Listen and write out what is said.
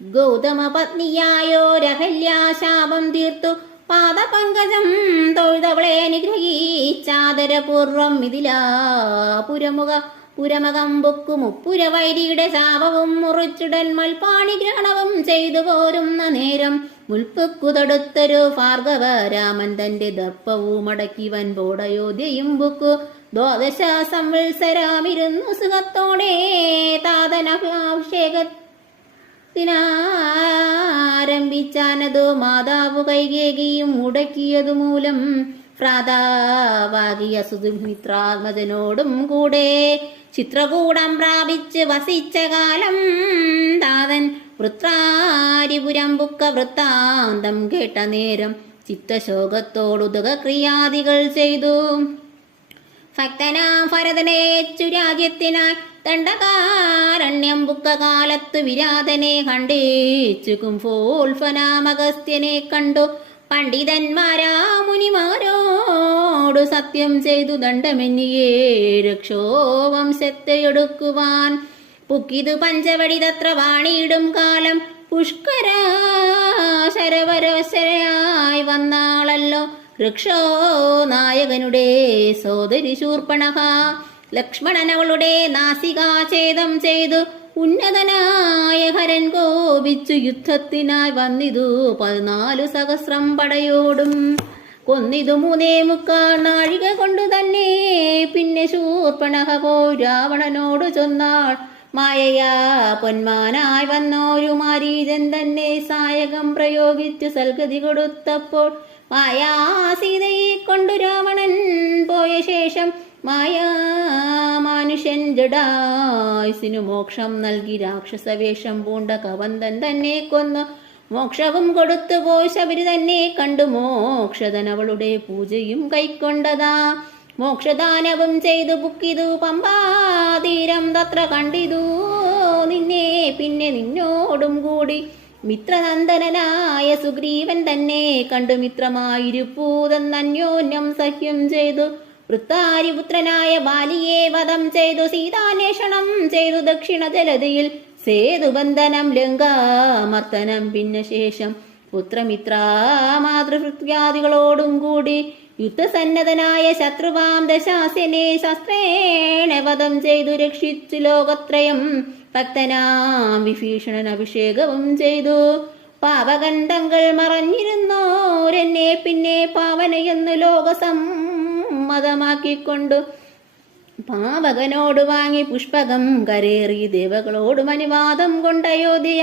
ഗൗതമ പത്നിയായോരഹല്യാശാപം തീർത്തു പാദപങ്കജം തൊഴുതവളെ നിഗ്രഹിച്ചാദരപൂർവം മിഥിലാ പുരമകം ബുക്കു മുപ്പുരവൈരിയുടെ ശാപവും മുറിച്ചുടൻ മൽപാണിഗ്രഹണവും ചെയ്തു പോരുന്ന നേരം മുൽപ്പുക്കു തൊടുത്തൊരു ഭാർഗവ രാമൻ തന്റെ ദർപ്പവും അടക്കി വൻപോടയോധ്യയും ബുക്കു ദ്വാദശ സംവത്സരമിരുന്നു സുഖത്തോടെ താതനാഭിഷേകത്തിനാരംഭിച്ചാനതു മാതാവ് കൈകേകിയും മുടക്കിയതു മൂലം ഭ്രാതാവാകിയ സുമിത്രാത്മജനോടും കൂടെ ചിത്രകൂടം പ്രാപിച്ച് വസിച്ച കാലം താതൻ വൃത്രാരിപുരം ബുക്ക വൃത്താന്തം കേട്ട നേരം ചിത്തശോകത്തോടുദക ക്രിയാദികൾ ചെയ്തു. ഭക്തനാം ഭരതനേച്ചു രാജ്യത്തിനായി ദണ്ഡകാരണ്യം ബുക്ക കാലത്തു വിരാതനെ കണ്ടേച്ചു കുംഭോത്ഫനാമഗസ്ത്യനെ കണ്ടു പണ്ഡിതന്മാരാ മുനിമാരോടു സത്യം ചെയ്തു ദണ്ഡമെന്നിയേ രക്ഷോവംശത്തെ എടുക്കുവാൻ പുക്കിതു പഞ്ചവടി തത്ര വാണിയിടും കാലം പുഷ്കര ശരവരവശരയായി വന്നാളല്ലോ രക്ഷോ നായകനുടെ സോദരി ശൂർപ്പണഖ. ലക്ഷ്മണൻ അവളുടെ നാസികാഛേദം ചെയ്തു ഉന്നതനായ ഹരൻ കോപിച്ചു യുദ്ധത്തിനായി വന്നിതു 14 സഹസ്രം പടയോടും കൊന്നിതു 3.25 നാഴിക കൊണ്ടു തന്നെ. പിന്നെ ശൂർപ്പണഖ പോയി രാവണനോട് ചൊന്നാൾ മായയാ പൊന്മാനായി വന്നോരു മാരീചൻ തന്നെ സായകം പ്രയോഗിച്ചു സൽഗതി കൊടുത്തപ്പോൾ മായാ സീതയെ കൊണ്ടു രാവണൻ പോയ ശേഷം മായാ മനുഷ്യൻ ജഡായുസിനു മോക്ഷം നൽകി രാക്ഷസവേഷം പൂണ്ട കവന്തൻ തന്നെ കൊന്നു മോക്ഷവും കൊടുത്തു പോയി ശബരി തന്നെ കണ്ടു മോക്ഷതൻ അവളുടെ പൂജയും കൈക്കൊണ്ടതാ. മോക്ഷദാനവും ചെയ്തു ബുക്കിതു പമ്പാതീരം തത്ര കണ്ടിതു നിന്നെ പിന്നെ നിന്നോടും കൂടി മിത്രനന്ദനായ സുഗ്രീവൻ തന്നെ കണ്ടു മിത്രമായിരിപ്പൂതെന്നന്യോന്യം സഖ്യം ചെയ്തു. വൃത്താരിപുത്രനായ ബാലിയെ വധം ചെയ്തു സീതാന്വേഷണം ചെയ്തു ദക്ഷിണ ജലതയിൽ സേതുബന്ധനം ലങ്കാമർത്തനം പിന്നെ ശേഷം പുത്രമിത്ര മാതൃഭൃത്യാദികളോടും കൂടി യുദ്ധസന്നദ്ധനായ ശത്രുവാം ദശാസ്യനെ ശസ്ത്രേണ വധം ചെയ്തു രക്ഷിച്ചു ലോകത്രയം. ഭക്തനാം വിഭീഷണൻ അഭിഷേകവും ചെയ്തു. പാവകണ്ഠങ്ങൾ മറഞ്ഞിരുന്നോരെന്നെ പിന്നെ പാവനയെന്നു ലോകസമ്മതമാക്കിക്കൊണ്ടു പാവകനോട് വാങ്ങി പുഷ്പകം കരേറി ദേവകളോടും അനുവാദം കൊണ്ടയോധ്യ